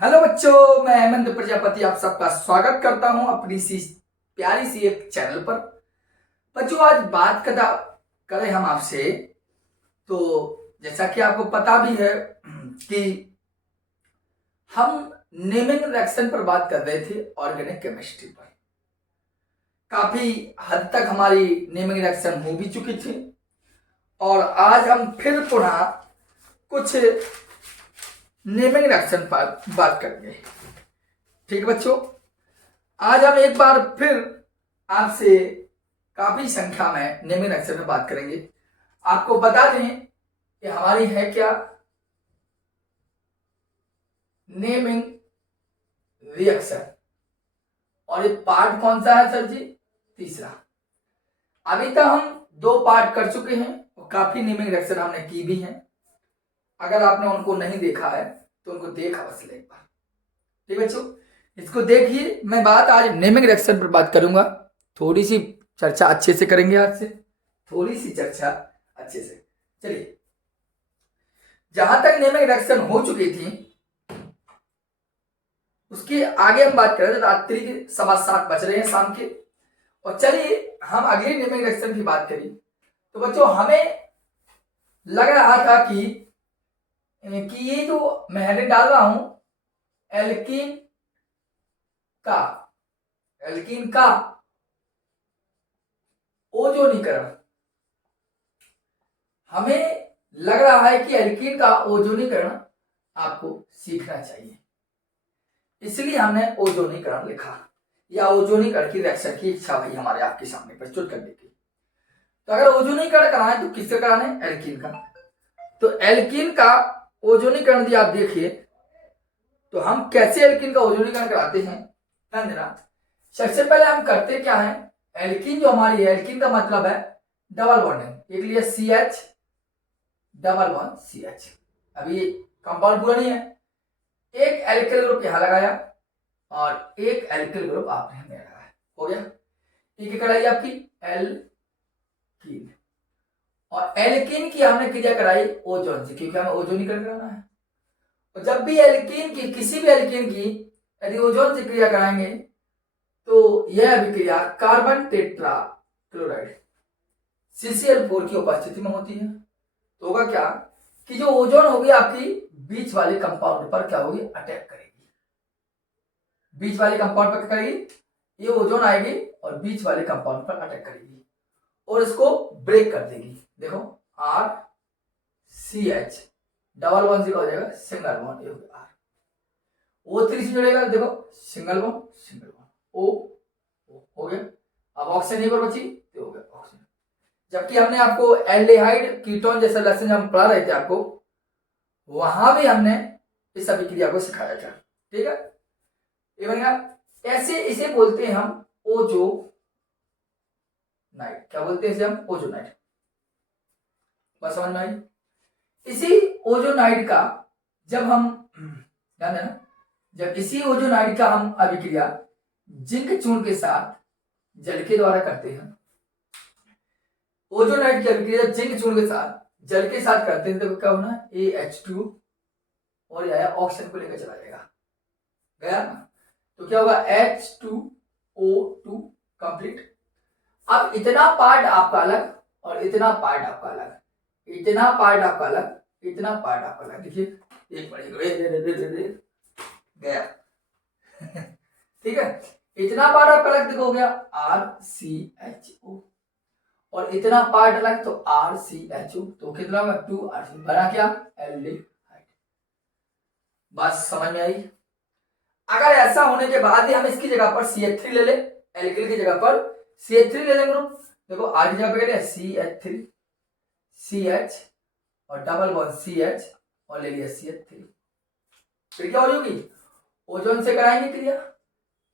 Hello बच्चों, मैं हेमंत प्रजापति आप सबका स्वागत करता हूं अपनी सी प्यारी सी एक चैनल पर। बच्चों, आज बात करें हम आपसे। तो जैसा कि आपको पता भी है कि हम नेमिंग रिएक्शन पर बात कर रहे थे ऑर्गेनिक केमिस्ट्री पर। काफी हद तक हमारी नेमिंग रिएक्शन हो भी चुकी थी और आज हम फिर पुनः कुछ नेमिंग रिएक्शन पर बात करेंगे। ठीक है बच्चों, आज हम एक बार फिर आपसे काफी संख्या में नेमिंग रिएक्शन में बात करेंगे। आपको बता दें कि हमारी है क्या नेमिंग रिएक्शन, और ये पार्ट कौन सा है सर जी? तीसरा। अभी तक हम 2 पार्ट कर चुके हैं और काफी नेमिंग रिएक्शन हमने की भी हैं। अगर आपने उनको नहीं देखा है तो उनको देख अवश्य एक बार। ठीक है बच्चों, इसको देखिए। मैं बात आज नेमिंग रिएक्शन पर बात करूंगा। थोड़ी सी चर्चा अच्छे से करेंगे आज से, थोड़ी सी चर्चा अच्छे से। चलिए, जहां तक नेमिंग रिएक्शन हो चुकी थी उसके आगे हम बात करें। रात्रि के 7:15 बज रहे हैं शाम के, और चलिए हम अगली नेमिंग रिएक्शन की बात करें। तो बच्चों, हमें लग रहा था कि ये जो मैं हेडिंग डाल रहा हूं एल्कीन का ओजोनीकरण, हमें लग रहा है कि एल्कीन का ओजोनीकरण आपको सीखना चाहिए, इसलिए हमने ओजोनीकरण लिखा, या ओजोनीकरण की रिएक्शन की इच्छा हुई हमारे आपके सामने प्रस्तुत करने की। तो अगर ओजोनीकरण कराना है तो किससे कराना है? एल्कीन का। तो एल्कीन का ओजोनीकरण यदि आप देखिए तो हम कैसे एल्कीन का ओजोनीकरण कराते हैं, ध्यान देना। सबसे पहले हम करते क्या है, एल्कीन जो हमारी है, एल्कीन का मतलब है डबल बॉन्डिंग। एक लिए CH डबल बॉन्ड CH। अभी कंपाउंड पूरा नहीं है, एक एल्किल ग्रुप यहां लगाया और एक एल्किल ग्रुप आपने हमें लगाया, हो गया। एक कराई आपकी एल्कीन, और एल्कीन की हमने क्रिया कराई ओजोन से, क्योंकि हमें ओजोनीकरण कराना है। और जब भी एल्कीन की, किसी भी एल्कीन की यदि ओजोन से क्रिया कराएंगे तो यह अभिक्रिया कार्बन टेट्रा क्लोराइड CCl4 की उपस्थिति में होती है। तो होगा क्या कि जो ओजोन होगी आपकी बीच वाले कंपाउंड पर क्या होगी? अटैक करेगी। बीच वाले कंपाउंड पर क्या करेगी? ये ओजोन आएगी और बीच वाले कंपाउंड पर अटैक करेगी और इसको ब्रेक कर देगी। देखो RCH डबल बॉन्ड जीरो हो जाएगा, सिंगल बॉन्ड ये हो गया R। O3 से जुड़ेगा, देखो सिंगल बॉन्ड O हो गया। अब ऑक्सीजन यहीं पर बची तो हो गया ऑक्सीजन। जबकि हमने आपको एल्डिहाइड कीटोन जैसा लेसन हम पढ़ा रहे थे आपको, वहां भी हमने इस अभिक्रिया को सिखाया था। ठीक है, ये बनेगा ऐसे। इसे बोलते हैं हम ओजोनाइट। क्या बोलते हैं इसे हम? ओजोनाइट। बस समझ में आई? इसी ओजोनाइट का जब हम, ध्यान देना, जब इसी ओजोनाइट का हम अभिक्रिया जिंक चूर्ण के साथ जल के द्वारा करते हैं, ओजोनाइट की अभिक्रिया जिंक चूर्ण के साथ जल के साथ करते हैं, तो क्या होना है? AH2 और यह ऑक्सीजन को लेकर चला जाएगा, गया ना? तो क्या होगा? H2O2 complete. अब इतना पार्ट आपका अलग और इतना पार्ट आपका अलग, इतना पार्ट आपका अलग, इतना पार्ट आपका अलग। देखिए एक पढ़ेगा गया ठीक है, इतना पार्ट आपका अलग देखो हो गया RCHO, और इतना पार्ट अलग तो RCHO, तो कितना होगा? 2RC, बना क्या? एल्डिहाइड। बस समझ में आई? अगर ऐसा होने के बाद ही हम इसकी जगह पर CH3 ले ले, एल्किल की जगह पर CH3 ले लेंगे ग्रुप, देखो आर की जगह पे CH3 CH और डबल बॉन्ड CH और ले लिया CH3, फिर क्या हो जाएगी? ओजोन से कराएंगे क्रिया,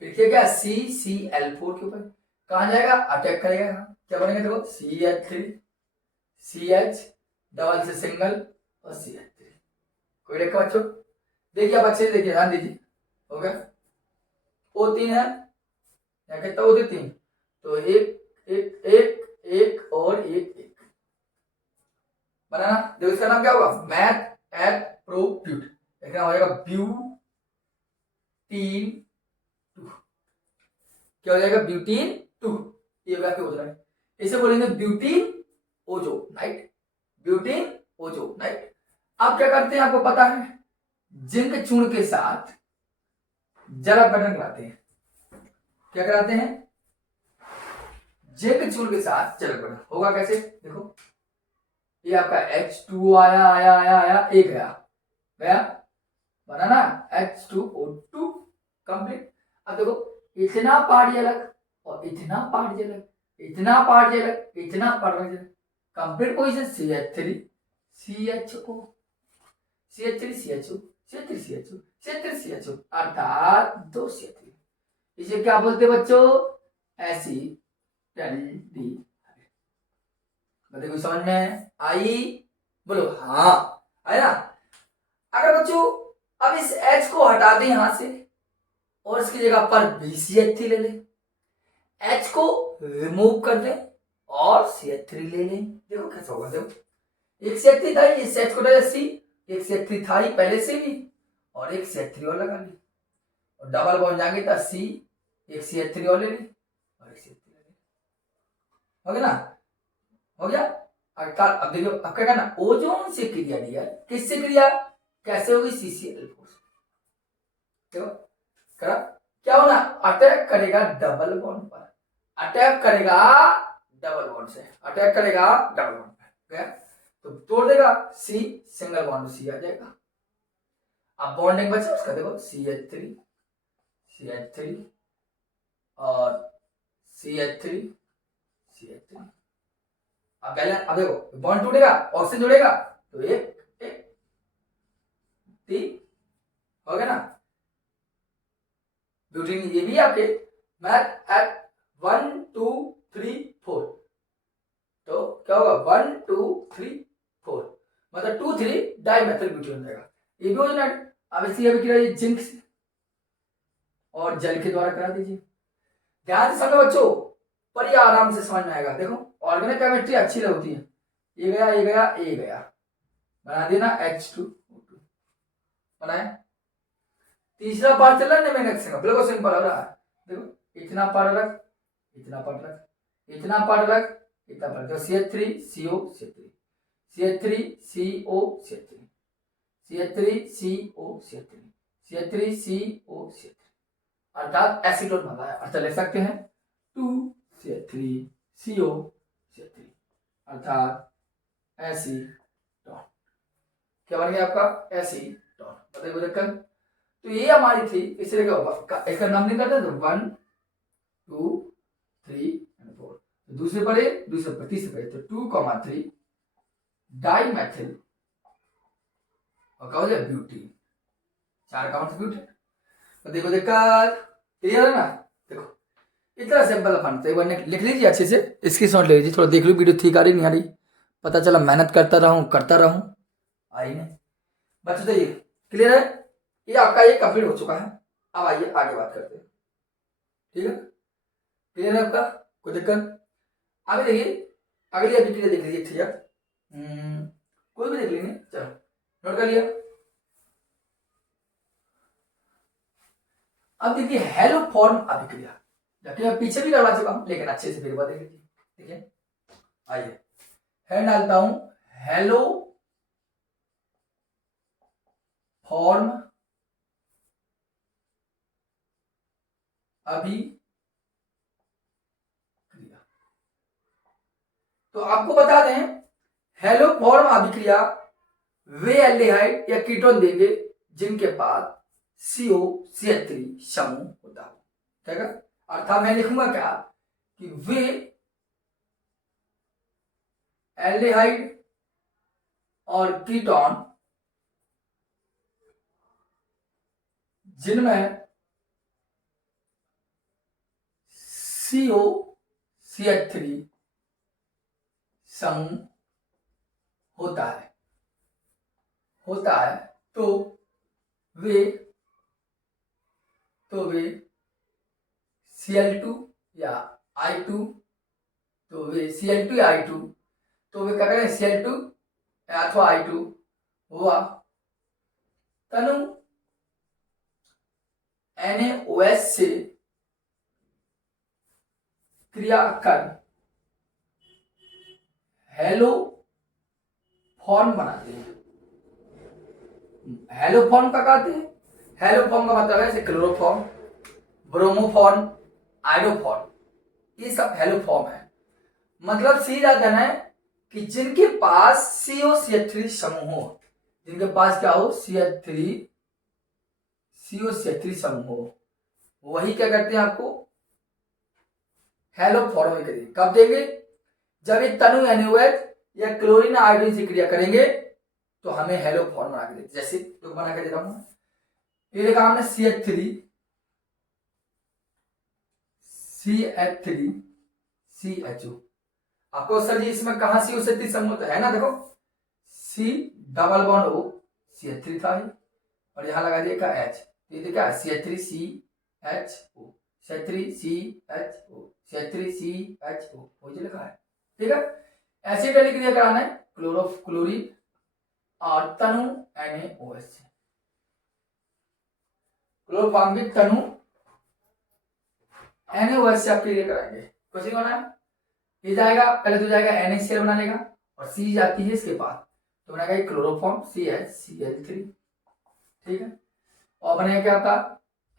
फिर क्या? CCl4 के ऊपर कहां जाएगा? अटैक करेगा। क्या बनेगा? देखो CH3 CH डबल से सिंगल और CH3। कोई दिक्कत बच्चों? देखिए आप अच्छे से देखिए, ध्यान दीजिए। हो गया, O3 है या कितना? O3 3, तो एक एक एक एक और एक एक बनाना। देखो इसका नाम क्या होगा? मैथ एप्रोप्यूट, देखना हो जाएगा ब्यू टू, क्या हो जाएगा, ब्यूटीन टू, ये हो गया है। इसे बोलेंगे ब्यूटीन ओजोनाइट, ब्यूटीन ओजोनाइट। आप क्या करते हैं, आपको पता है, जिंक चूर्ण के साथ जल अपघटन कराते हैं। क्या कराते हैं, जिंक चूर्ण के साथ जल अपघटन। होगा कैसे, देखो ये आपका H2 आया आया आया आया, एक गया गया, बना ना H2O2 कंप्लीट। अब देखो इतना पार्ट ये अलग और इतना पार्ट ये अलग, इतना पार्ट ये अलग, इतना पार्ट ये अलग, complete position CH3 CHO CH3 CHO CH3 CHO CH3 CHO, अर्थात 2 CH3। इसे क्या बोलते हैं बच्चों, एसिटल्डिहाइड। देखो समझ में आई, बोलो हाँ, है ना। अगर बच्चों अब इस H को हटा दें यहां से और इसकी जगह पर BCH3 ले लें, H को रिमूव कर दें और CH3 ले लें, देखो कैसा होगा। देखो एक CH3 था, इस H को C, एक CH3 था ही पहले से भी और एक CH3 और लगा ली और डबल बॉन्ड जाएंगे तो C, एक CH3 और ले ली और एक CH3 ले ली, हो गया ना, हो गया। अब देखो अब क्या करना, ओजोन से क्रिया दिया, किससे क्रिया, कैसे होगी, CCl4 से। देखो करा, क्या होना, अटैक करेगा डबल बॉन्ड पर, अटैक करेगा डबल बॉन्ड से, अटैक करेगा डबल बॉन्ड पर, गया तो तोड़ देगा C, सिंगल बॉन्ड C आ जाएगा। अब बॉन्डिंग बचा उसका, देखो CH3 CH3 और CH3 CH3। अब पहले अब देखो बॉन्ड टूटेगा, ऑक्सीजन जुड़ेगा तो एक एक टी, हो गया ना। ब्यूटीन ये भी आपके मैथ एट 1 2 3 4, तो क्या होगा 1 2 3 4, मतलब 2 3 डाइमेथिल ब्यूटेन रहेगा, ये भी हो जाएगा। अब इसी अभी करा जिंक से और जल के द्वारा करा दीजिए। ध्यान से समझो बच्चों, पर ये आराम से समझ में आएगा। देखो ऑर्गेनिक केमिस्ट्री अच्छी लगती है, ये गया ये गया ये गया, बना दिया ना H2O2 बनाए। तीसरा पार्ट चल रहा है नेमेनेक्स का, बिल्कुल सिंपल हो रहा है। देखो इतना पार्ट अलग, इतना पार्ट अलग, इतना पार्ट अलग, इतना पार्ट, तो CH3 CO CH3 CH3 CO CH3 CH3 CO CH3 CH3 CO CH3, अर्थात एसीटोन बन रहा है। अच्छा लिख सकते हैं 2CH3 CO CH3, अर्थात एसीटोन। क्या बन गया आपका, एसीटोन। बताइए देखकर, तो ये हमारी थी, इसलिए इसका नाम नहीं करते तो 1 2 3 और 4, दूसरे पढ़े दूसरे पर तीसरे पढ़े तो 2,3 डाइमेथिल और क्या हो जाए ब्यूटीन, 4 का ब्यूटीन। तो देखो देखकर क्लियर है ना। देखो इतना सिंपल फंड, एक बार लिख लीजिए अच्छे से, इसकी शॉट ले लीजिए, थोड़ा देख लो वीडियो ठीक आ रही नहीं आ रही, पता चला मेहनत करता रहूं आई नहीं। बच्चों तो ये क्लियर है, ये आपका ये कंप्लीट हो चुका है। अब आइए आगे बात करते हैं, ठीक है, क्लियर है आपका, कोई दिक्कत। आगे देखिए, अगली अभी क्लियर देख लीजिए, ठीक है, कोई भी देख लेंगे, चलो नोट कर लिया। अब देखिए हेलो फॉर्म अभिक्रिया, जबकि मैं पीछे भी करवा चुका हूं लेकिन अच्छे से फिर देख लीजिए, ठीक है। आइए है डालता हूं, हेलो फॉर्म अभिक्रिया। तो आपको बता दें, हेलो फॉर्म अभिक्रिया वे एल्डिहाइड या कीटोन देंगे जिनके पास COCH3 समूह होता है, ठीक है। अर्थात मैं लिखूंगा क्या कि वे एल्डिहाइड और कीटोन जिनमें COCH3 समूह होता है तो वे Cl2 या I2, तो वे Cl2 या I2, तो वे क्या करें Cl2 अथवा I2 हुआ तनु NaOH से क्रिया कर हेलो फॉर्म बनाते हैं। हेलो फॉर्म का कहते हैं, हेलो फॉर्म का मतलब है जैसे क्लोरोफॉर्म, ब्रोमोफॉर्म, आयोडोफॉर्म, ये सब हेलो फॉर्म है। मतलब सीधा कहना है कि जिनके पास COCH3 समूह हो, जिनके पास क्या हो COCH3 समूह हो, वही क्या करते हैं आपको हेलो फॉर्म में करेंगे। कब देंगे? जब ये तनु NaOH या क्लोरीन आयोडीन से क्रिया करेंगे तो हमें हेलो फॉर्म बना के देते। जैसे तो बना के देता हूं, ये लिखा हमने CH3CHO। आपको सर जी इसमें कहां COCH3 समूह होता है ना, देखो C double bond O CH3 था ही, और यहां लगा दिया का H, ये तो क्या है CH3CHO, CH3CHO, CH3CHO, वो जो लिखा है। ठीक है, एसिड वाली क्रिया कराना है क्लोरीन और तनु NaOH से। क्लोरोफॉर्म की तनु NaOH से आप क्रिया कराएंगे। कुछ नहीं होना, ये जाएगा पहले तो जाएगा NaCl बना लेगा, और C जाती है इसके पास तो बनेगा क्लोरोफॉर्म CHCl3। ठीक है, और बनेगा क्या आपका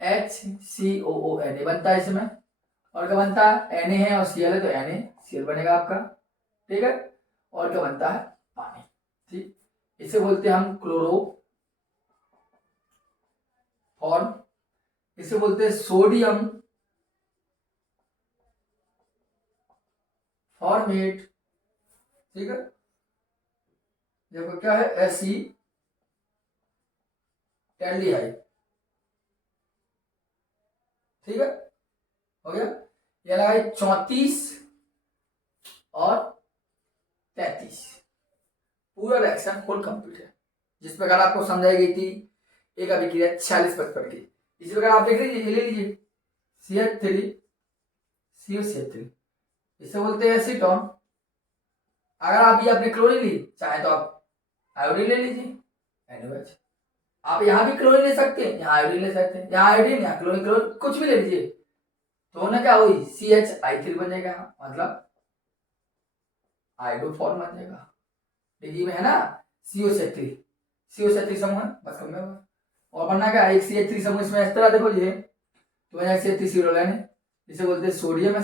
HCOONA बनता है इसमें, और क्या बनता है Na है और Cl है तो NaCl बनेगा आपका। ठीक है, और क्या बनता है पानी। ठीक, इसे बोलते हैं हम क्लोरोफॉर्म, इसे बोलते हैं सोडियम फॉर्मेट। ठीक है, देखो क्या है एसिटाल्डिहाइड। ठीक है, हो गया, ये लगा 34 और 33, पूरा रिएक्शन फुल कंप्लीट है। जिस प्रकार आपको समझाई गई थी एक अभिक्रिया 46-55 की, इसी प्रकार आप देख लीजिए, ले लीजिए CH3 COCH3, इसे बोलते हैं एसीटोन। अगर आप ये अपने क्लोरीन ली, चाहे तो आप आयोडीन ले लीजिए NaOH, आप यहाँ भी क्लोरीन ले सकते हैं, यहाँ आयोडीन ले सकते हैं, यहाँ आयोडीन यहाँ क्लोरीन, क्लोरीन कुछ भी ले लीजिए तो ना क्या हुई CHI3 बन जाएगा, मतलब आयोडोफॉर्म बन जाएगा। देखिए में है ना COCH3 समूह है, बस कम में और बनना क्या एक CH3 समूह इसमें इस तरह देखो ये तो बना CH3 इसे बोलते हैं सोडियम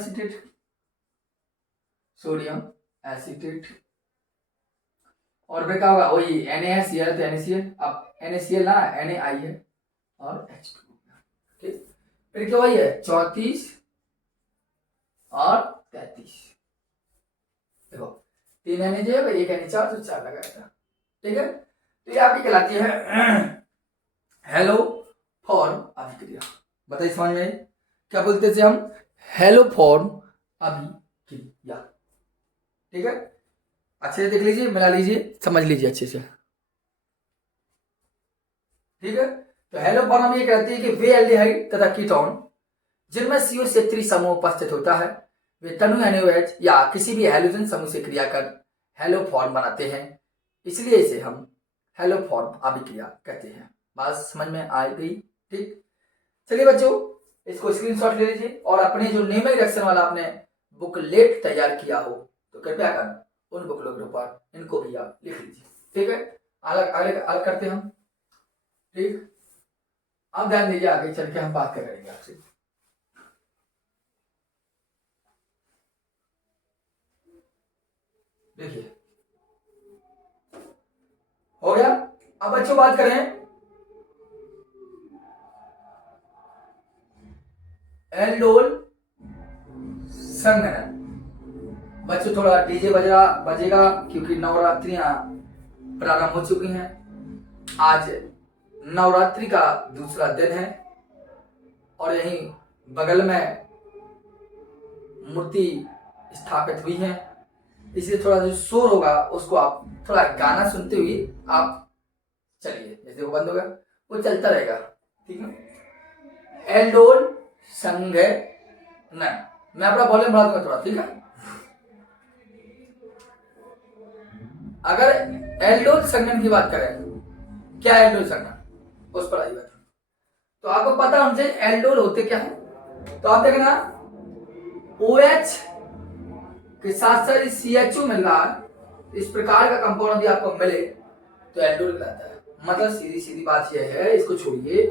एसिटेट। और फिर क्या होगा वही NaCl तो NaCl, अब NaCl ना NaI है और H2। ठीक, फिर क्या वही है 34 और 33, देखो 3 NaJ एक NaCl तो 4 लगाया था। ठीक है, तो ये आपकी कहलाती है हेलो फॉर्म अभिक्रिया। बताइए समझ में क्या बोलते थे हम, हेलो फॉर्म अभिक्रिया। ठीक है, अच्छे से देख लीजिए, मिला लीजिए, समझ लीजिए अच्छे से। ठीक है, तो हेलो फॉर्म ये कहती है कि वे एल्डिहाइड तथा कीटोन जिनमें COCH3 समूह उपस्थित होता है वे तनु NaOH या किसी भी हैलोजन समूह से क्रिया कर हेलो फॉर्म बनाते हैं, इसलिए इसे हम हेलो फॉर्म अभिक्रिया कहते हैं। बात समझ में आ गई? ठीक, चलिए बच्चों इसको स्क्रीनशॉट ले लीजिए और अपने जो नेम रिएक्शन वाला आपने बुकलेट तैयार किया हो तो कृपया कर उन बुकलेट पर इनको भी आप लिख लीजिए। ठीक है, अलग अलग अलग करते हैं हम। ठीक, अब ध्यान दीजिए, आगे चल के हम बात करेंगे आपसे। देखिए हो गया, अब बच्चों बात करें एल्डोल संघनन। बच्चों थोड़ा डीजे बजेगा क्योंकि नवरात्रियां प्रारंभ हो चुकी हैं। आज नवरात्रि का दूसरा दिन है और यहीं बगल में मूर्ति स्थापित हुई है, इसलिए थोड़ा जो शोर होगा उसको आप थोड़ा गाना सुनते हुए आप चलिए, जैसे वो बंद होगा वो चलता रहेगा। ठीक है, एल्डोल संघनन, मैं अपना वॉल्यूम बढ़ा दूंगा थोड़ा। ठीक है, अगर एल्डोल संघनन की बात करें, क्या एल्डोल संघनन, उस पर आई बात। तो आपको पता होना चाहिए एल्डोल होते क्या है। तो आप देखना OH के साथ साथ CHO मिल रहा है, इस प्रकार का कंपाउंड यदि आपको मिले तो एल्डोल कहलाता है। मतलब सीधी सीधी बात यह है, इसको छोड़िए,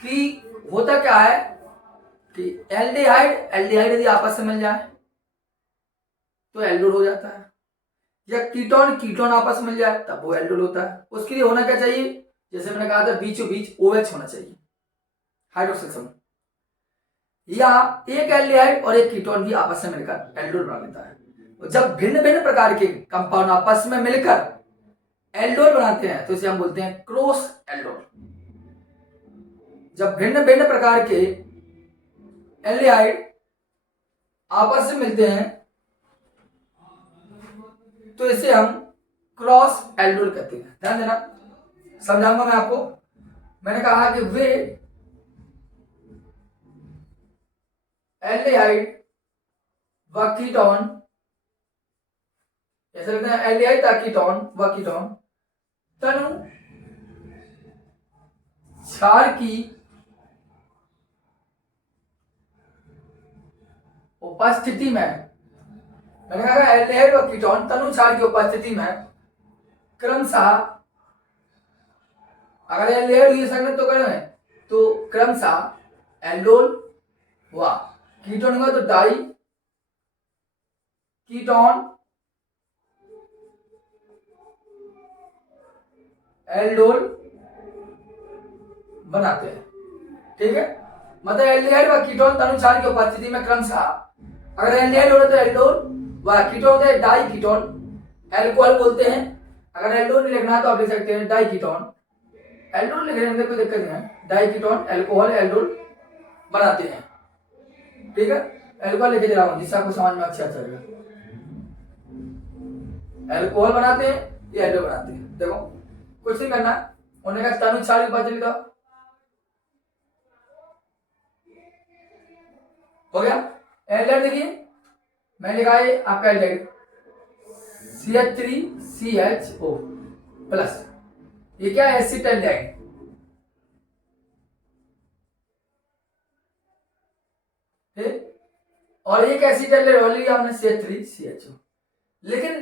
कि होता क्या है कि एल्डिहाइड यदि आपस में मिल जाए तो एल्डोल हो जाता है, या कीटोन आपस में मिल जाए तब वो एल्डोल होता है। उसके लिए होना क्या चाहिए, जैसे मैंने कहा था बीचों बीच OH होना चाहिए, हाइड्रोक्सिल समूह, या एक एल्डिहाइड और एक कीटोन भी आपस में मिलकर एल्डोल बना लेता है। तो जब भिन्न भिन्न प्रकार के कंपाउंड आपस में मिलकर एल्डोल बनाते हैं तो इसे हम बोलते हैं क्रॉस एल्डोल। जब भिन्न भिन्न प्रकार के एल्डिहाइड आपस में मिलते हैं तो इसे हम क्रॉस एल्डोल कहते हैं। ध्यान देना, समझाऊंगा मैं आपको। मैंने कहा कि वे एल्डिहाइड व कीटोन, ऐसे लिखते हैं एल्डिहाइड व कीटोन तनु क्षार की उपस्थिति में, मैंने कहा एल्डिहाइड व कीटोन तनु क्षार की उपस्थिति में क्रमशः, अगर एल्डिहाइड ये संगत तो करें तो क्रमशः एल्डोल हुआ, कीटोन हुआ तो डाई कीटोन एल्डोल बनाते हैं। ठीक है, मतलब एल्डिहाइड व कीटोन तनु क्षार की उपस्थिति में क्रमशः, अगर एल्डिहाइड हो रहा तो एल्डोल व कीटोन होता है डाई कीटोन, एल्कोहल बोलते हैं। अगर एल्डोल नहीं लिखना है तो आप लिख सकते हैं डाई कीटोन, एल्डोल लिखने में कोई दिक्कत नहीं है, डाई कीटोन एल्कोहल एल्डोल बनाते हैं। ठीक है, एल्कोहल लिखे दे रहा हूं जिससे आपको समझ में अच्छा चलेगा। एल्कोहल बनाते हैं या एल्डोल बनाते हैं, देखो कुछ नहीं करना, उन्होंने कहा तनु क्षार की उपस्थिति तो हो गया। एल्डिहाइड देखिए मैंने लिखा है आपका एल्डिहाइड CH3CHO प्लस, ये क्या है एसिटाल्डिहाइड, और एक एसिटाल्डिहाइड ऑलरेडी आपने CH3CHO, लेकिन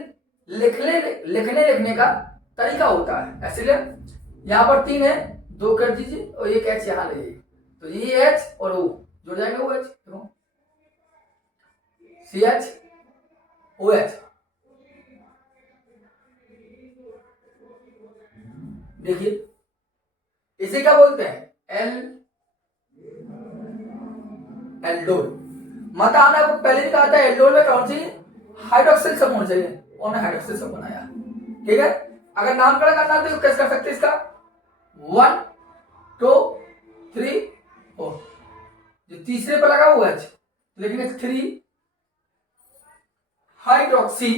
लिखने का तरीका होता है, इसलिए यहां पर 3 है, 2 कर दीजिए और एक H यहां ले, तो ये H और O जुड़ जाएगा, OH देखो CHOH। देखिए इसे क्या बोलते हैं एल्डोल। मतलब हमने आपको पहले भी कहा था एल्डोल में कौन सी हाइड्रोक्सिल समूह चाहिए, और हमने हाइड्रोक्सिल समूह बनाया। ठीक है, अगर नामकरण करना तो कैसे कर सकते हैं इसका, 1 2 3 4, जो तीसरे पर लगा हुआ है लेकिन 3 हाइड्रोक्सी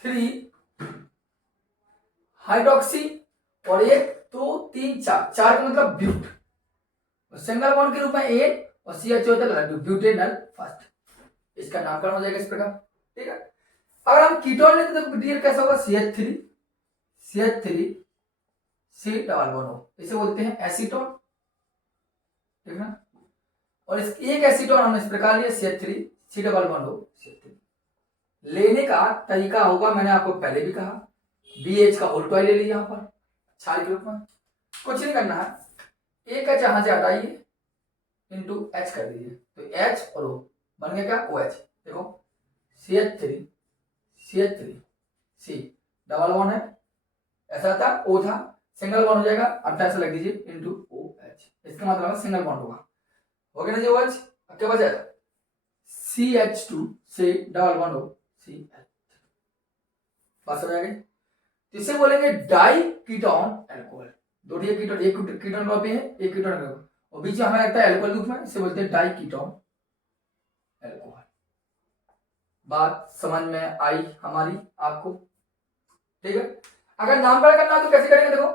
3 हाइड्रोक्सी और 1 2 3 4, 4 का मतलब ब्यूट, सिंगल बॉन्ड के रूप में A और CH होता है ब्यूटेनल फर्स्ट, इसका नामकरण हो जाएगा इस प्रकार। ठीक है, अगर हम कीटोन लेते तो डियर कैसा होगा CH3 C डबल बॉन्ड हो, इसे बोलते हैं एसीटोन। ठीक है, और इस एक एसीटोन हमने इस प्रकार लिया CH3 C डबल बॉन्ड हो CH3। लेने का तरीका होगा, मैंने आपको पहले भी कहा, BH का होल टॉय ले लीजिए, यहां पर क्षार के रूप में कुछ नहीं करना है, एक H यहां से हटाइए इंटू H कर दीजिए, तो H और O बन गया क्या OH। देखो CH3 C डबल बॉन्ड है, ऐसा था O था, सिंगल बॉन्ड हो जाएगा, अब ऐसा लग दीजिए इंटू OH, इसका मतलब है सिंगल बॉन्ड होगा, हो गया ना जी OH। क्या बचा CH2 से डबल बॉन्ड हो CH, बात समझ आ गई। इसे बोलेंगे डाई कीटोन एल्कोहल, दो कीटोन, एक कीटोन कॉपी है एक कीटोन एल्कोहल, और बीच में हमें लगता है एल्कोहल ग्रुप में, इसे बोलते हैं डाई कीटोन एल्कोहल। बात समझ में आई हमारी आपको। ठीक है, अगर नामकरण करना है तो कैसे करेंगे, देखो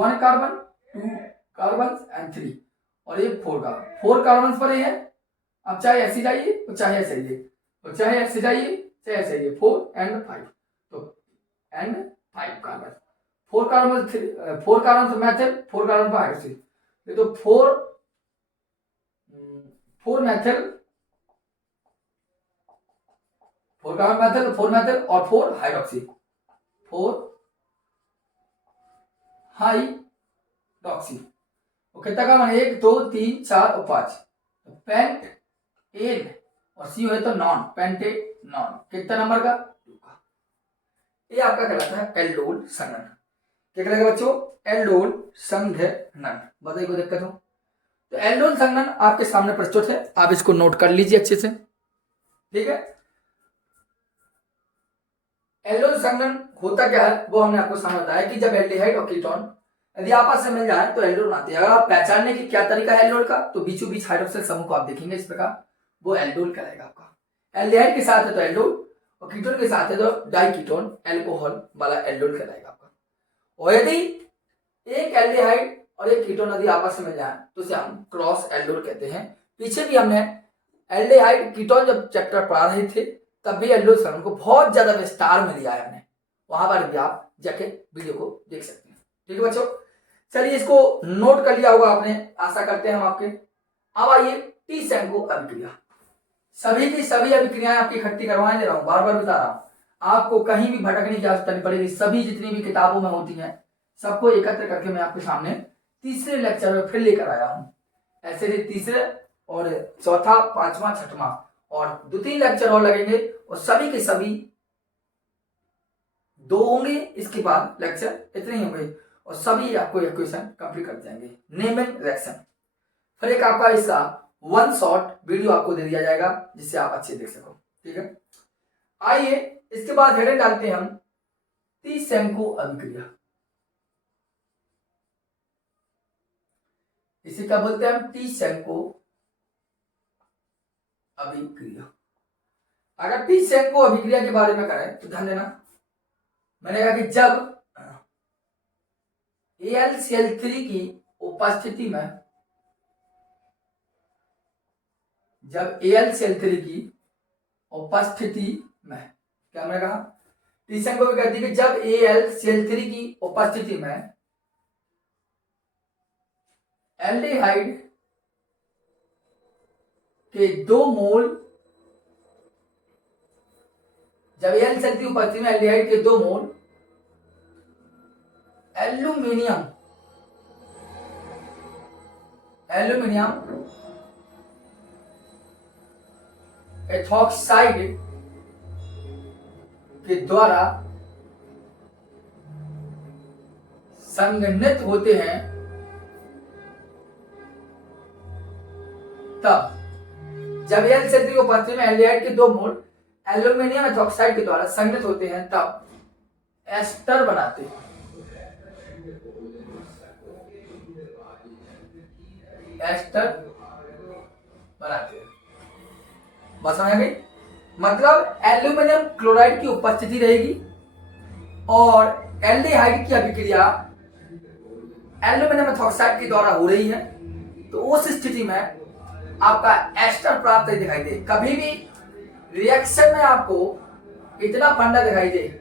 1 कार्बन 2 कार्बन एंड 3 और एक 4 कार्बन, 4 कार्बन पर ही है, अब चाहे ऐसे जाइए और चाहे ऐसे जाइए, तो चाहे ऐसे जाइए चाहे ऐसे जाइए, 4 एंड 5, तो एंड 5 कार्बन, 4 कार्बन 4 कार्बन तो मैथिल, 4 कार्बन पर हाइड्रोक्सी, ये तो 4 मैथिल, 4 कार्बन मैथिल, 4 मैथिल और 4 हाइड्रोक्सी, 4 हाइड्रोक्सी। वो कितना कार्बन, 1 2 3 4 और 5, पेंट एन और सी हो तो नॉन, पेंटे नॉन, कितना नंबर का, 2 का। ये आपका कहलाता है एल्डोल संघनन। क्या कहलाएगा बच्चों, एल्डोल संघनन। बताइए कोई दिक्कत हो तो एल्डोल संघनन आपके सामने प्रस्तुत है, आप इसको नोट कर लीजिए अच्छे से, ठीक है। एल्डोल संघनन होता क्या है वो हमने आपको सामने बताया कि जब एल्डिहाइड और कीटोन यदि आपस में मिल जाए तो एल्डोल बनाते हैं। अगर आप पहचानने की क्या तरीका है एल्डोल का, तो बीचों बीच हाइड्रोक्सिल समूह को आप देखेंगे इस प्रकार, वो एल्डोल कहलाएगा आपका। एल्डिहाइड के साथ है तो एल्डोल और कीटोन के साथ है तो डाइकीटोन, एल्कोहल वाला एल्डोल कहलाएगा आपका। और यदि एक एल्डिहाइड और एक कीटोन यदि आपस में मिल जाए तो उसे हम क्रॉस एल्डोल कहते हैं। पीछे भी हमने एल्डिहाइड कीटोन जब चैप्टर पढ़ा रहे थे तब भी एल्डोल संघनन को बहुत ज्यादा विस्तार में लिया है हमने, वहां पर भी आप जाके वीडियो को देख सकते हैं, ठीक है बच्चों। चलिए इसको नोट कर लिया होगा आपने, आशा करते हैं हम आपके। अब आइए टी सेंको अभिक्रिया, सभी की सभी अभिक्रियाएं आपकी इकट्ठी करवाने दे रहा हूं, बार बार बता रहा हूं, आपको कहीं भी भटकने की आवश्यकता नहीं पड़ेगी। सभी जितनी भी किताबों में होती हैं सबको एकत्र करके मैं आपके सामने तीसरे लेक्चर में फिर लेकर आया हूं। ऐसे ही तीसरे और चौथा, पांचवा, छठवां और 2-3 लेक्चर और लगेंगे और सभी के सभी 2 होंगे, इसके बाद लेक्चर इतने ही होंगे और सभी आपको इक्वेशन कंप्लीट कर जाएंगे। नेम एंड रिएक्शन, फिर एक आपका इसका 1 शॉट वीडियो आपको दे दिया जाएगा जिससे आप अच्छे देख सको, ठीक है। आइए इसके बाद हेडर डालते हैं हम टी सेंको अभिक्रिया। इसे क्या बोलते हैं हम, टी सेंको अभिक्रिया। अगर टी सेंको अभिक्रिया के बारे में करें तो ध्यान देना, मैंने कहा कि जब AlCl3 की उपस्थिति में, जब AlCl3 की उपस्थिति में, क्या हमने कहा, टी सेंको भी कहती है कि जब AlCl3 की उपस्थिति में एल्डिहाइड के 2 मोल, जब AlCl3 की उपस्थिति में एल्डिहाइड के 2 मोल एल्यूमिनियम एथॉक्साइड के द्वारा संघनित होते हैं, तब जब AlCl3 की उपस्थिति में एल्डिहाइड के 2 मोल एल्यूमिनियम एथॉक्साइड के द्वारा संघनित होते हैं तब एस्टर बनाते हैं। एस्टर बनाते हैं, बस समझ गई। मतलब एल्यूमिनियम क्लोराइड की उपस्थिति रहेगी और एल्डिहाइड की अभिक्रिया एल्यूमिनियम एथॉक्साइड के द्वारा हो रही है, तो उस स्थिति में आपका एस्टर प्राप्त दिखाई दे। कभी भी रिएक्शन में आपको इतना फंडा दिखाई दे,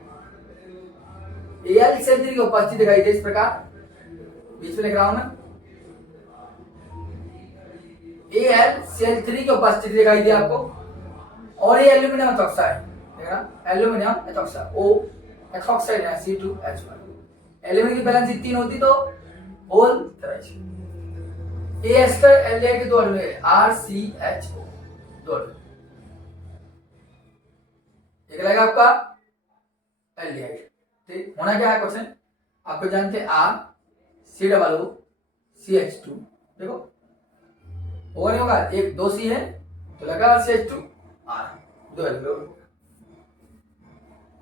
AlCl3 की उपस्थिति दिखाई दे, इस प्रकार बीच में लिख रहा हूं मैं, AlCl3 की उपस्थिति दिखाई दे आपको और ये aluminium ethoxide, aluminium ethoxide O ethoxide है C2H1, एल्यूमिनियम की वैलेंसी 3 होती तो होल तरह ए एस्टर एल्डिहाइड के 2 अणु RCHO 2 अणु, एक लगेगा आपका एल्डिहाइड, ठीक। होना क्या है क्वेश्चन, आपको जानते हैं RCOOCH2, देखो होगा नहीं होगा, एक 2 C है तो लगा CH2 R 2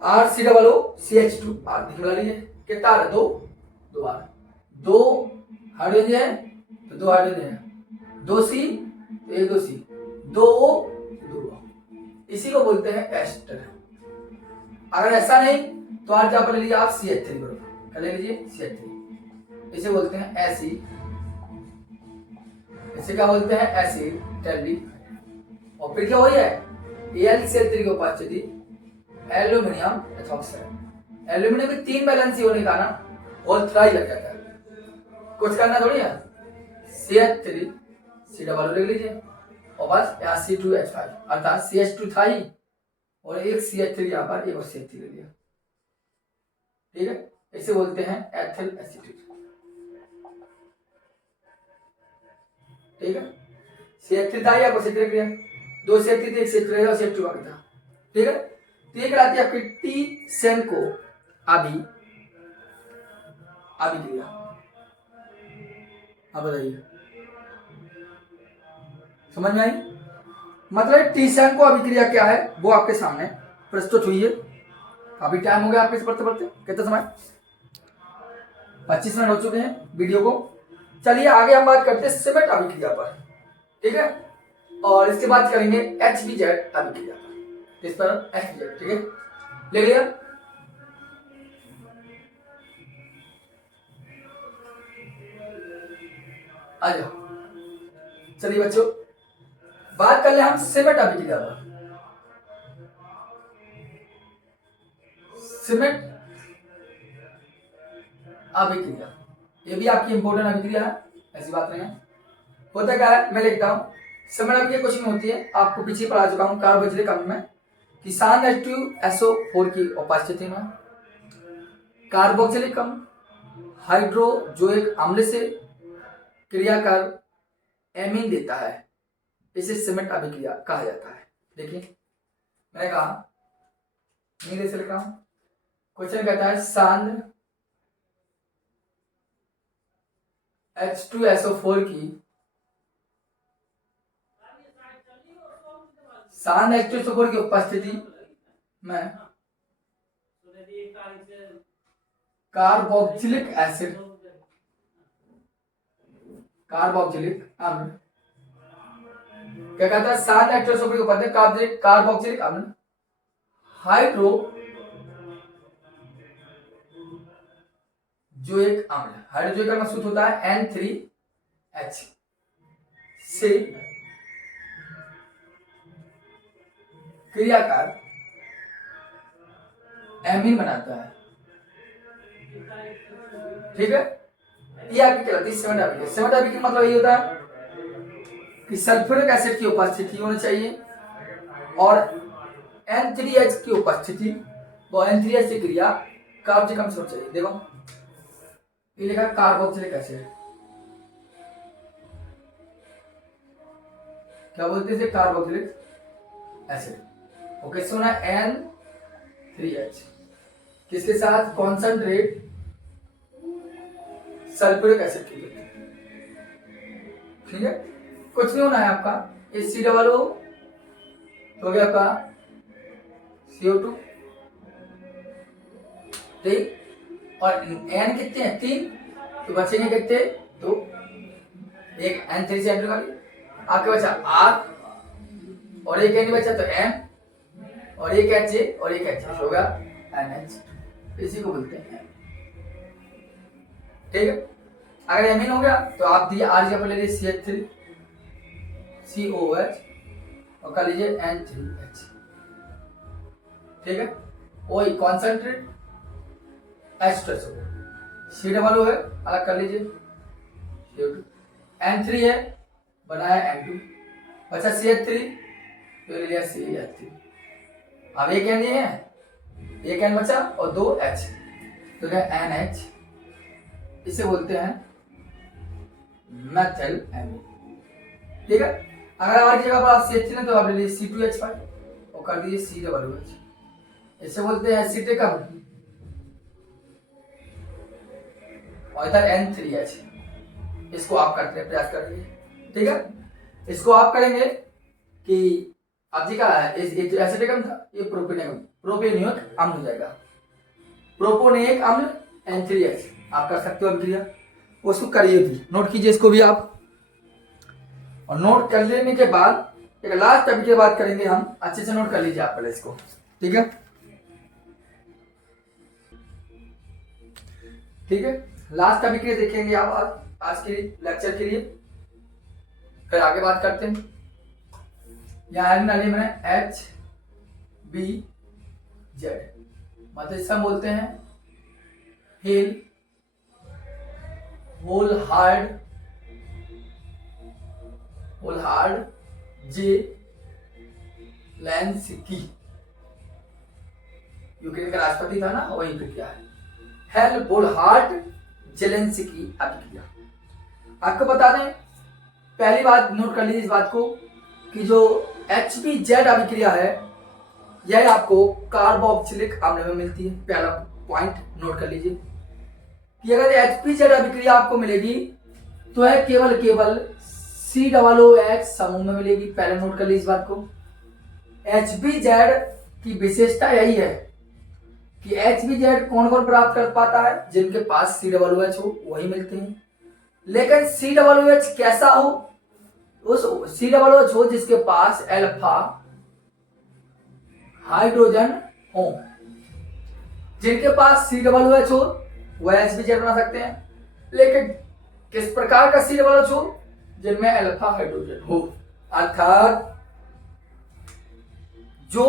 RCOOCH2 R निकला लीजिए, कितना आ रहा है 2 R, 2 हाइड्रोजन है तो 2 हाइड्रोजन है, 2 C तो 1 2 C, 2 O 2 O, इसी को बोलते हैं एस्टर। अगर ऐसा नहीं तो आज क्या ले लीजिए आप CH3 बराबर, क्या ले लीजिए CH3, इसे बोलते हैं एसिड, इसे क्या बोलते हैं एसिड टेल्डिहाइड। और फिर क्या हो है AlCl3 की उपस्थिति एल्यूमिनियम एथॉक्साइड, एल्यूमिनियम की 3 वैलेंसी होने का ना और थ्राई लग जाता है, कुछ करना थोड़ी है। CH3 C डबल लिख लीजिए और बस यहाँ C2H5 अर्थात CH2 था ही और एक CH3 यहाँ पर एक और CH3 ले लिया, ठीक है। इसे बोलते हैं एथिल एसीटेट, ठीक है। CH3 था या CH3 लिख लिया, दो CH3 थे, एक CH3 और CH2 बाकी था, ठीक है। तो ये कराती है आपकी टी सेल को अभी क्रिया। अब बताइए समझ में आई? मतलब टी सेल को अभिक्रिया क्या है वो आपके सामने प्रस्तुत हुई है। अभी टाइम हो गया आपके पढ़ते पढ़ते, कितना समय? 25 मिनट हो चुके हैं वीडियो को। चलिए आगे हम बात करते हैं सिमेट अभिक्रिया पर, ठीक है। और इसके बाद करेंगे HBZ अभिक्रिया पर, इस पर HBZ, ठीक है। ले लिया? आ जाओ, चलिए बच्चों बात कर ले हम सिमेट अभिक्रिया पर। सिमेट अभिक्रिया ये भी आपकी इंपॉर्टेंट अभिक्रिया है, ऐसी बात नहीं है। होता क्या है मैं लिखता हूं, सिमेट अभिक्रिया कुछ नहीं होती है, आपको पीछे पढ़ा चुका हूं कार्बोक्सिलिक अम्ल में कि सांद H2SO4 की उपस्थिति में कार्बोक्सिलिक अम्ल हाइड्रोजोइक अम्ल से क्रिया कर एमीन देता है, इसे सिमेट अभिक्रिया कहा जाता है। देखिए मैंने कहा नीचे से लिख रहा हूं, क्वेश्चन कहता है सांद्र H2SO4 की सांद्र H2SO4 की उपस्थिति में कार्बोक्सिलिक अम्ल क्या कहता है, सांद्र H2SO4 की उपस्थिति कार्बोक्सिलिक अम्ल हाइड्रोजोइक अम्ल सूत्र होता है N3H से क्रिया कर एमीन बनाता है, ठीक है। ये आपकी कहलाती है सिमेट अभिक्रिया। सिमेट अभिक्रिया मतलब ये होता है कि सल्फ्यूरिक एसिड की उपस्थिति होनी चाहिए और N3H की उपस्थिति, वो N3H की क्रिया कार्बोक्सिलिक अम्ल से होनी चाहिए। देखो ये लिखा कार्बोक्सिलिक एसिड, क्या बोलते हैं कार्बोक्सिलिक एसिड। ओके सुना N3H किसके साथ, कॉन्सेंट्रेट सल्फ्यूरिक एसिड की, ठीक है। कुछ नहीं होना है आपका, इस C डबल O हो गया आपका CO2, ठीक। और N कितने हैं 3, तो बचेंगे कितने 2, एक N3 से N2 आपके बचा R और एक N बचा तो M और एक H और एक H होगा NH, इसी को बोलते हैं, ठीक है। अगर एमीन हो गया तो आप दिए R जगह पर ले लीजिए CH3 COH और कर लीजिए N3H, ठीक है। वही concentrate H2SO4 C double O है, अलग कर लीजिए CO2, N3 है बनाया N2, बचा CH3 तो ले लिया CH3। अब एक N है, एक N बचा और 2 H तो क्या NH, इसे बोलते हैं मेथिल एमीन, ठीक है। अगर आर की जगह पर आप CH3 तो आप ले लीजिए C2H5 और कर दीजिए C डबल OH, इसे बोलते हैं एसिटिक अम्ल। और इधर N3H, इसको आप करते हैं प्रयास करेंगे, ठीक है। इसको आप करेंगे कि अब जी का है एसिटिक अम्ल था, ये प्रोपेनिक अम्ल हो जाएगा, प्रोपोनिक अम्ल N3H आप कर सकते हो अभिक्रिया, उसको करिए भी, नोट कीजिए इसको भी आप। और नोट कर लेने के बाद एक लास्ट अभिक्रिया बात करेंगे हम, अच्छे से नोट कर लीजिए आप पहले इसको, ठीक है, ठीक है। लास्ट अभिक्रिया देखेंगे आप आज के लेक्चर के लिए, फिर आगे बात करते हैं। यहाँ मैंने HBZ मतलब इसका बोलते हैं हेल होल हार्ड जे लेंस्की, यूक्रेन का राष्ट्रपति था ना, वही प्रक्रिया है। हेलबोलहार्ड जेलेंस्की अभिक्रिया। आपको बता दें, पहली बात नोट कर लीजिए इस बात को कि जो HBZ अभिक्रिया है यह आपको कार्बोक्सिलिक अम्ल में मिलती है। पहला पॉइंट नोट कर लीजिए कि अगर HBZ अभिक्रिया आपको मिलेगी तो है केवल COOH समूह में मिलेगी। पहले नोट कर लीजिए इस बात को। HBZ की विशेषता यही है कि HBZ कौन कौन प्राप्त कर पाता है, जिनके पास COOH हो वही मिलते हैं। लेकिन COOH कैसा हो, उस COOH हो जिसके पास अल्फा हाइड्रोजन हो। जिनके पास COOH हो वह HBZ बना सकते हैं। लेकिन किस प्रकार का COOH हो, जिनमें अल्फा हाइड्रोजन हो। अर्थात जो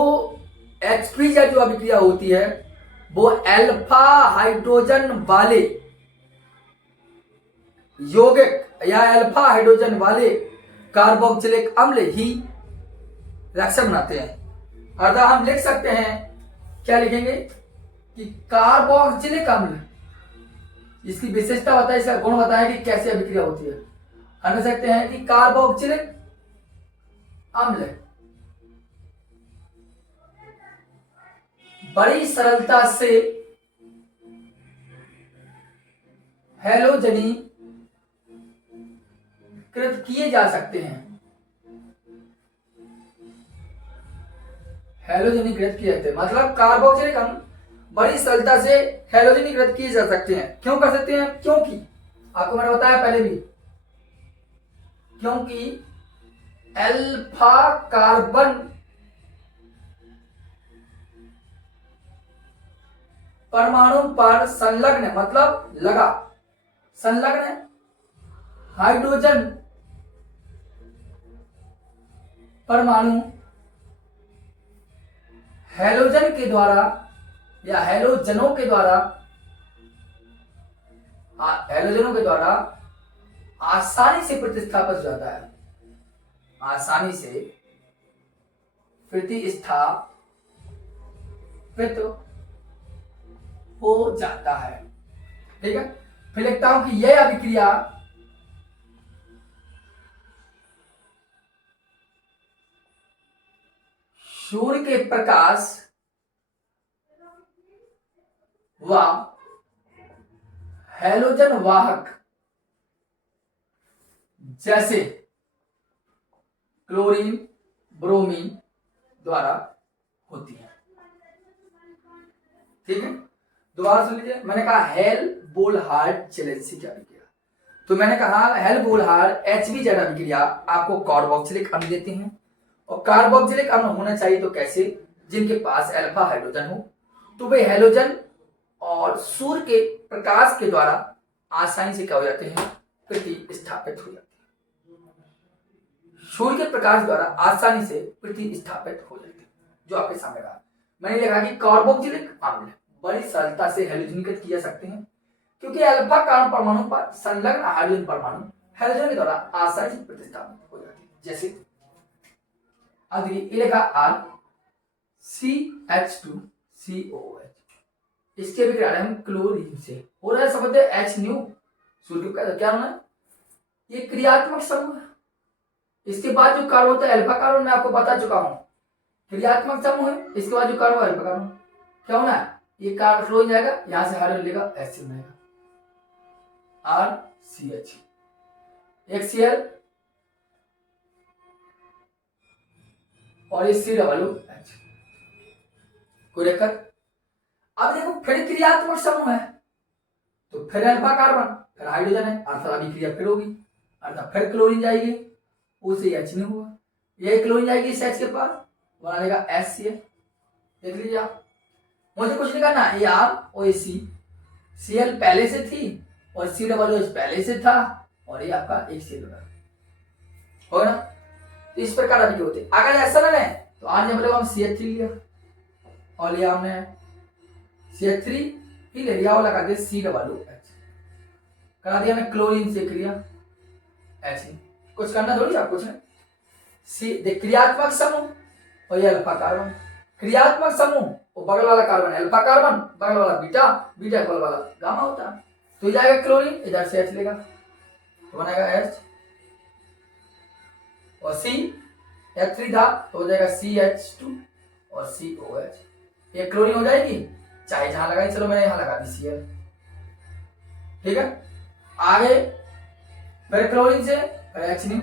HBZ जो अभिक्रिया होती है वो अल्फा हाइड्रोजन वाले यौगिक या अल्फा हाइड्रोजन वाले कार्बोक्सिलिक अम्ल ही रिएक्शन बनाते हैं। अर्थात हम लिख सकते हैं, क्या लिखेंगे कि कार्बोक्सिलिक अम्ल, इसकी विशेषता बताए, इसका गुण बताए कि कैसे अभिक्रिया होती है। हम लिख सकते हैं कि कार्बोक्सिलिक अम्ल बड़ी सरलता से हैलोजनीकृत किए जा सकते हैं। हैलोजनीकृत किए जाते हैं मतलब कार्बोक्सिलिक अम्ल बड़ी सरलता से हैलोजनीकृत किए जा सकते हैं। क्यों कर सकते हैं? क्योंकि आपको मैंने बताया पहले भी, क्योंकि अल्फा कार्बन परमाणु पर संलग्न मतलब लगा संलग्न हाइड्रोजन परमाणु हैलोजन के द्वारा या हैलोजनों के द्वारा आसानी से प्रतिस्थापित हो जाता है। आसानी से प्रतिस्थापित हो जाता है। ठीक है, फिर लिखता हूं कि यह अभिक्रिया सूर्य के प्रकाश व हैलोजन वाहक जैसे क्लोरीन ब्रोमीन द्वारा होती है। ठीक है, दोबारा सुन लीजिए। मैंने कहा हेलबोलहार्ड जेलेंस्की अभिक्रिया, तो मैंने कहा हेलबोलहार्ड HBZ अभिक्रिया आपको कार्बोक्सिलिक अम्ल देते हैं। और कार्बोक्सिलिक अम्ल होना चाहिए तो कैसे? जिनके पास अल्फा हाइड्रोजन हो, तो वे हैलोजन और सूर्य के प्रकाश के द्वारा आसानी से क्या हो जाते हैं? प्रतिस्थापित हो जाते हैं। सूर्य के प्रकाश द्वारा आसानी से प्रतिस्थापित हो जाते हैं। जो आपके सामने कहा, मैंने लिखा कि कार्बोक्सिलिक अम्ल बड़ी सरलता से हैलोजनीकृत किए जा सकते हैं क्योंकि अल्फा कार्बन परमाणु पर संलग्न हाइड्रोजन परमाणु हैलोजन के द्वारा आसानी से प्रतिस्थापित हो जाते हैं। जैसे लिखा CH2COOH, इसके भी करा रहे हम क्लोरीन से। हो रहा है शब्द H न्यू, सूर्य का क्या होना है? ये क्रियात्मक समूह है। इसके बाद जो कार्बन होता है अल्फा कार्बन, मैं आपको बता चुका हूं क्रियात्मक समूह है। इसके बाद जो कार्बन अल्फा कार्बन क्या होना है? ये कार्बन क्लोरीन जाएगा, यहां से हाइड्रोजन लेगा, HCl बनेगा RCH, एक Cl और ये COOH। कोई दिक्कत? अब देखो फिर क्रियात्मक समूह है तो फिर अल्फा कार्बन फिर हाइड्रोजन है, अर्थात अभिक्रिया फिर होगी, अर्थात फिर क्लोरीन जाएगी, उससे H नहीं हुआ, ये क्लोरीन जाएगी इस H के पास, बना देगा HCl। देख लीजिए आप, मुझे कुछ नहीं करना, ये R और C, Cl पहले से थी और COOH पहले से था और ये आपका एक Cl होगा ना। तो इस प्रकार अभिक्रिया होती है। अगर ऐसा ना है तो आज मतलब हम CH3 लिया और लिया हमने CH3 ही ले लिया और लगा दिया COOH, करा दिया मैं क्लोरीन से क्रिया ऐसी, कुछ करना थोड़ी आप, कुछ नहीं। क्रियात्मक समूह और ये अल्फा कार्बन, क्रियात्मक समूह और बगल वाला कार्बन अल्फा कार्बन, बगल वाला बीटा, बीटा बगल वाला गामा होता है। तो जाएगा क्लोरीन, इधर से H लेगा तो बनेगा H, और C H3 था तो हो जाएगा CH2 और COH। ये क्लोरीन हो जाएगी, चाहे जहां लगाई, चलो मैंने यहां लगा दी Cl। ठीक है, आगे फिर क्लोरीन से फिर H,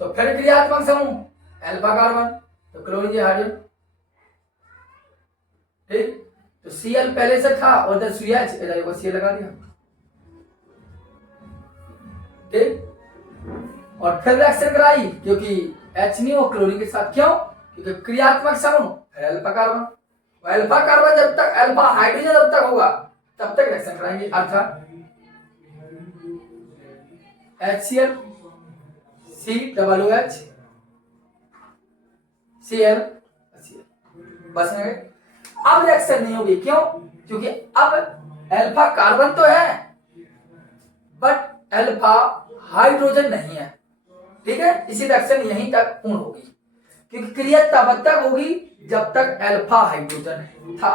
तो फिर क्रियात्मक समूह अल्फा कार्बन, तो क्लोरीन से हाइड्रोजन। ठीक, तो Cl पहले से था और इधर CH, इधर एक Cl लगा दिया। ठीक, और फिर रिएक्शन कराई, क्योंकि H और क्लोरीन के साथ, क्यों? क्योंकि क्रियात्मक समूह फिर अल्फा कार्बन, अल्फा कार्बन जब तक, अल्फा हाइड्रोजन जब तक होगा तब तक रिएक्शन कराएंगे। अर्थात HCl COOH Cl बस में गए। अब रिएक्शन नहीं होगी, क्यों? क्योंकि अब अल्फा कार्बन तो है बट अल्फा हाइड्रोजन नहीं है। ठीक है, इसी रिएक्शन यहीं तक पूर्ण होगी, क्योंकि क्रिया तब तक होगी जब तक अल्फा हाइड्रोजन था।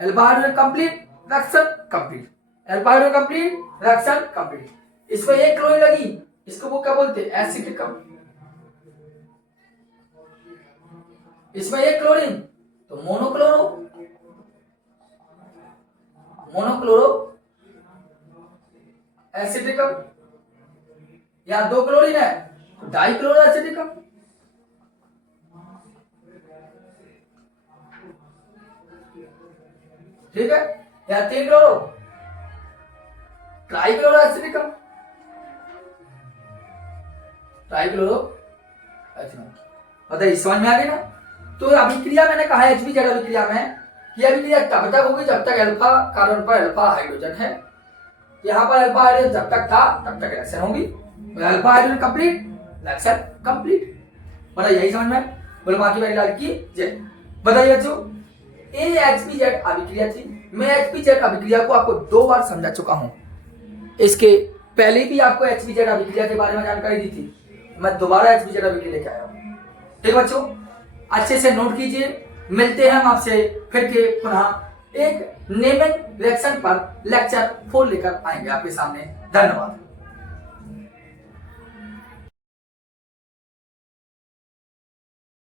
Alpha hydrogen complete, reaction complete, alpha hydrogen complete, reaction complete. इसमें एक क्लोरीन लगी, इसको वो क्या बोलते हैं? एसिटिकम। इसमें एक क्लोरीन तो मोनोक्लोरो, मोनोक्लोरो एसिटिकम। या दो क्लोरीन है तो डाइक्लोरो एसिटिकम। ठीक है, या तीन क्लोरो ट्राइक्लोरो एसिटिकम, ट्राइक्लोरो एसिटिकम। बताइए समझ में आ गई ना? तो अभिक्रिया मैंने कहा है HBZ अभिक्रिया में, यह अभिक्रिया तब तक होगी जब तक अल्फा कार्बन पर अल्फा हाइड्रोजन है। यहाँ पर अल्फा हाइड्रोजन जब तक था तब तक रिएक्शन होगी, alpha hydrogen complete, reaction complete. बताइए यही समझ में? बोलो बाकी मेरी लाल की जय। बताइए जो HBZ अभिक्रिया थी, मैं HBZ अभिक्रिया को आपको 2 बार समझा चुका हूं। इसके पहले भी आपको HBZ अभिक्रिया के बारे में जानकारी दी थी, मैं दोबारा HBZ अभिक्रिया लेके आया हूं। ठीक बच्चों, अच्छे से नोट कीजिए। मिलते हैं हम आपसे फिर के पुनः एक नेमन रिएक्शन पर लेक्चर 4 लेकर आएंगे आपके सामने। धन्यवाद।